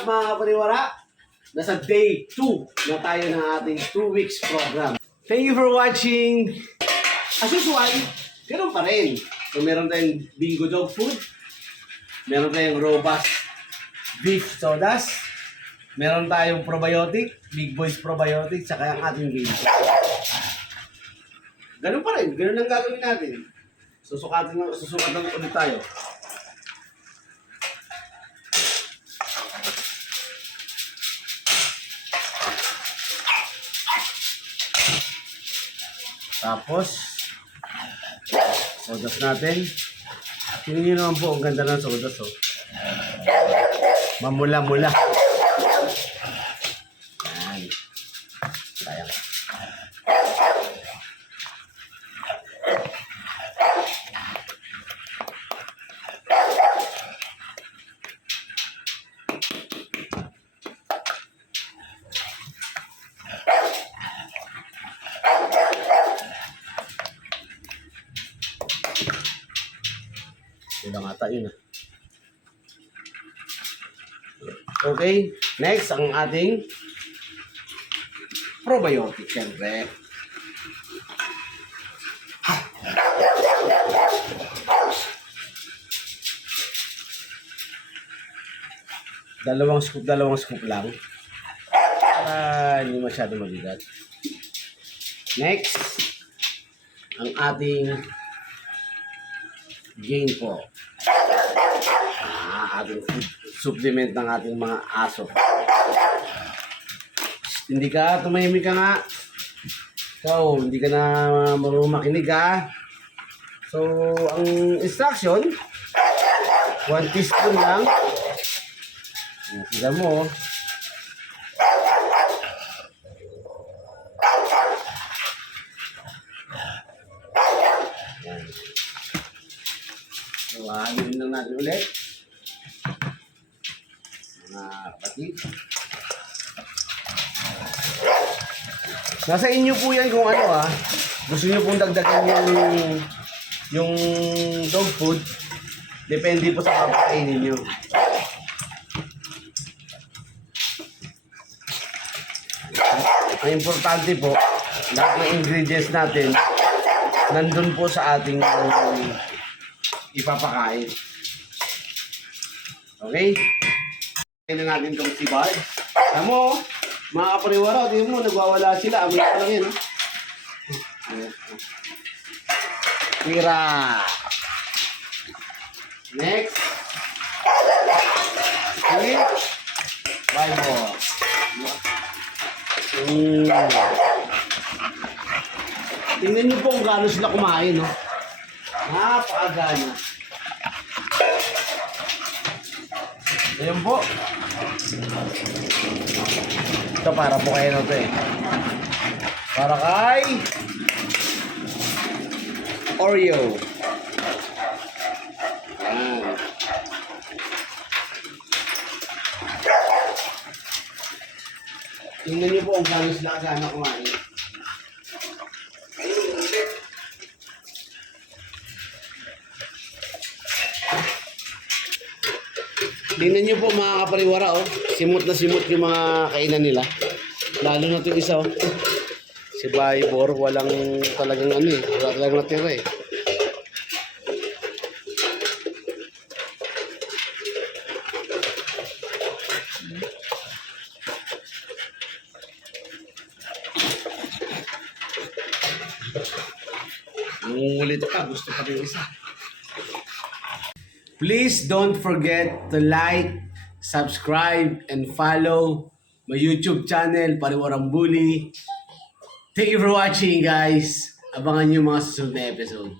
up mga kapaniwara? Nasa day 2 na tayo ng ating 2 weeks program. Thank you for watching. As usual, ganoon pa rin. So meron tayong Bingo Dog Food, meron tayong Robust Beef Sodas, meron tayong probiotic, Big Boys Probiotic, saka yung ating game. Ganun pa rin, ganun ang gagawin natin. Susukatan ulit tayo. Tapos, sodas natin. Tingnan nyo naman po, ang ganda ng sodas. Oh. Mamula-mula. Yan. Sayang. Yun lang ata yun. Okay, next ang ating probiotic, syempre. Dalawang scoop lang. Para hindi masyado mabigat. Next, ang ating gain po. Ating food supplement ng ating mga aso. Hindi ka, tumahimik ka nga. So, hindi ka na marunong makinig ha. So, ang instruction, 1 teaspoon lang. Tignan mo. Yan. So, haluin lang natin ulit. Mga kapatid. Nasa inyo po yan kung ano ha. Gusto nyo pong dagdagan yung dog food. Depende po sa kapakainin nyo. Ang importante po, lahat ng ingredients natin nandun po sa ating ipapakain. Okay? Kailan natin itong sibay. Alam mo, mga kapariwara, tingnan mo, nagwawala sila. Amoy pa lang yun. Tira. Next. Okay. Bye mo. Tingnan nyo po kung gaano sila kumain, no? Napakagana. Ayan po. Ito para po kayo na ito eh. Para kay Oreo. Ayan. Tingnan nyo po kung gaano sila kagana kumain. Tingnan nyo po mga kapariwara, oh. Simot na simot yung mga kainan nila. Lalo na itong isa, oh. Si Baybor, walang talagang ano eh. Wala talagang natira eh. Nangungulit ka, gusto pa rin isa. Please don't forget to like, subscribe, and follow my YouTube channel, Pariwarang Bully. Thank you for watching, guys. Abangan nyo mga susunod na episode.